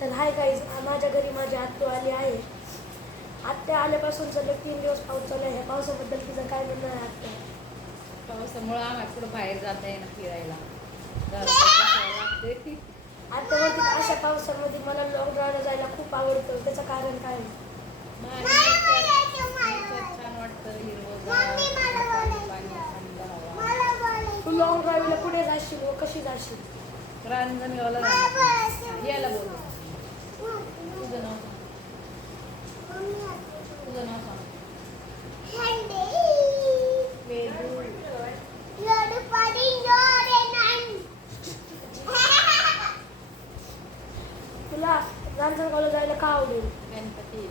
तर hi guys, माझ्या घरी माझी आत्तू आली आहे. आत्या आल्यापासून सलग 3 दिवस पाऊस चालू आहे. ह्या पावसाबद्दल तिचं काय म्हणणं आहे आत्या? पावसामुळं आम्हाला कुठं बाहेर जाता येईना फिरायला. आत्या म्हणते अशा पावसामध्ये मला लॉंग ड्राईव्हला जायला खूप आवडतं. त्याचं कारण काय आहे? छान वाटतं, हिरवंगार पाणी, थंड हवा. तू लॉंग ड्राईव्हला कुठे जाशील व कशी जाशील? रांजणगावला यायला बोल. तुझं नाव सांग. तुझं नाव सांग. वेदू. तुला रांजणगावला जायला का आवडेल? गणपती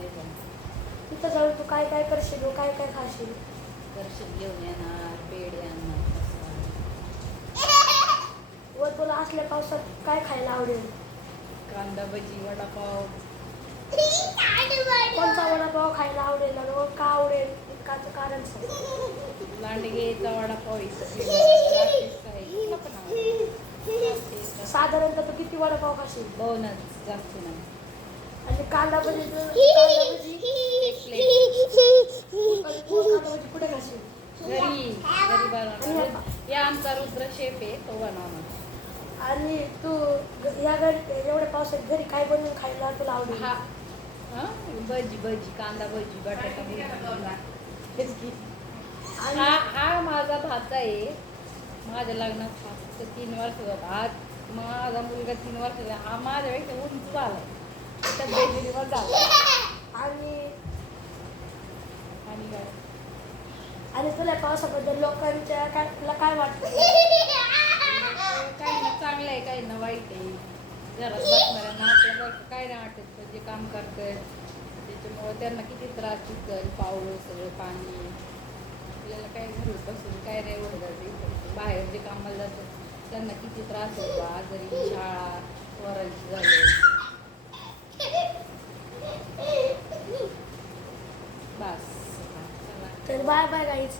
तिथं जाऊन तू काय काय करशील व काय काय खाशील? दर्शन घेऊन येणार, पेढ आणणार. व तुला असल्या पावसात काय खायला आवडेल? कांदा भजी, वडापाव. कोणता वडापाव खायला आवडेल व का आवडेल? त्याचं कारण सांग. लांडगेचा वडापाव इथं साधारणतः तू किती वडापाव खाशील? 2च, जास्त नाही. आणि कांदा भजी कुठे खाशील? घरी बनवणार. या आमचा रुद्र शेफ आहे, तो बनवणार. आणि तू या घरी एवढ्या पावसात घरी काय बनवून खायला तुला आवडेल? भजी कांदा भजी, बटाटा भजी. आणि हा माझा भाचा आहे. माझ्या लग्नात फक्त 3 वर्ष होता. आज माझा मुलगा 3 वर्षाचा. हा माझ्यापेक्षा उंच झाला, तब्येतीने झाला. आणि काय आणि तुला पावसाबद्दल लोकांच्या काय तुला काय वाटतं? काही ना चांगलं आहे, काही ना वाईट आहे. घरात बसणाऱ्यांना आपल्याला काय नाही वाटत, जे काम करतात त्याच्यामुळं त्यांना किती त्रास चिखल, पाऊस, सगळं पाणी. आपल्याला काय घरी बसून काय नाही ओढत. बाहेर जे कामाला जातात त्यांना किती त्रास होतो. आजारी, शाळा, पोरांची झाली. बस. तर बाय बाय गाईज.